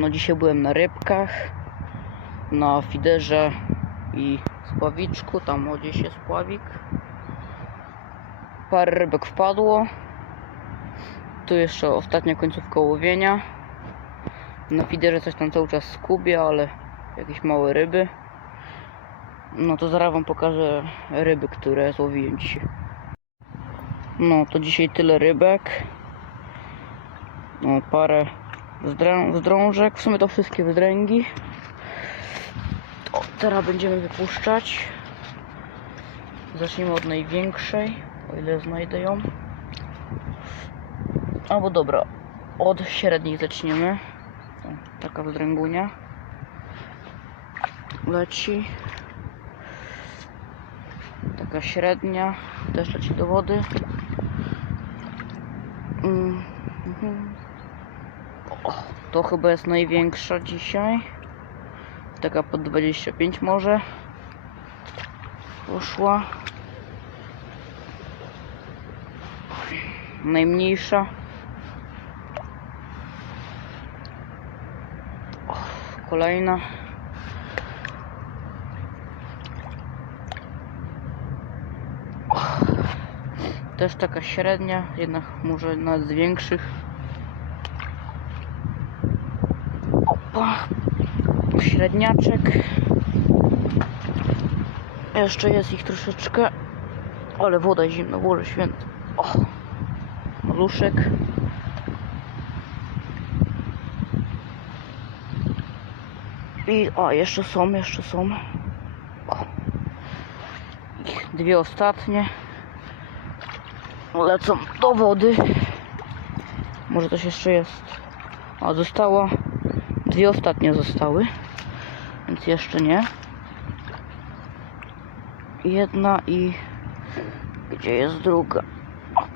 No dzisiaj byłem na rybkach, na fiderze i spławiczku, tam gdzieś jest spławik. Parę rybek wpadło. Tu jeszcze ostatnia końcówka łowienia. Na fiderze coś tam cały czas skubie, ale jakieś małe ryby. No to zaraz wam pokażę ryby, które złowiłem dzisiaj. No to dzisiaj tyle rybek. No parę wzdrę- wzdrążek, w sumie to wszystkie wydręgi. Teraz będziemy wypuszczać. Zacznijmy od największej, o ile znajdę ją. Albo dobra, od średniej zaczniemy. Taka wydręgunia. Leci. Taka średnia, też leci do wody. Mm, mhm. O, to chyba jest największa dzisiaj. Taka po 25 może. Poszła. Najmniejsza. O, kolejna. Też taka średnia, jednak może nawet z większych. Opa. Średniaczek. Jeszcze jest ich troszeczkę. Ale woda zimna, Boże święty. O. Maluszek. I o, jeszcze są, jeszcze są. O. Dwie ostatnie. Lecą do wody. Może coś jeszcze jest. A zostało. Dwie ostatnie zostały. Więc jeszcze nie. Jedna i... Gdzie jest druga? Op.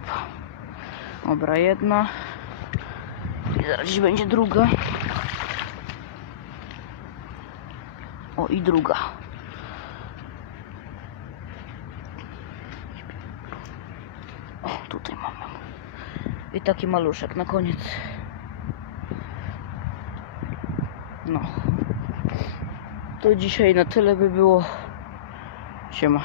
Dobra, jedna. I zaraz będzie druga. O, i druga. O, tutaj mamy. I taki maluszek na koniec. No. To dzisiaj na tyle by było. Siema.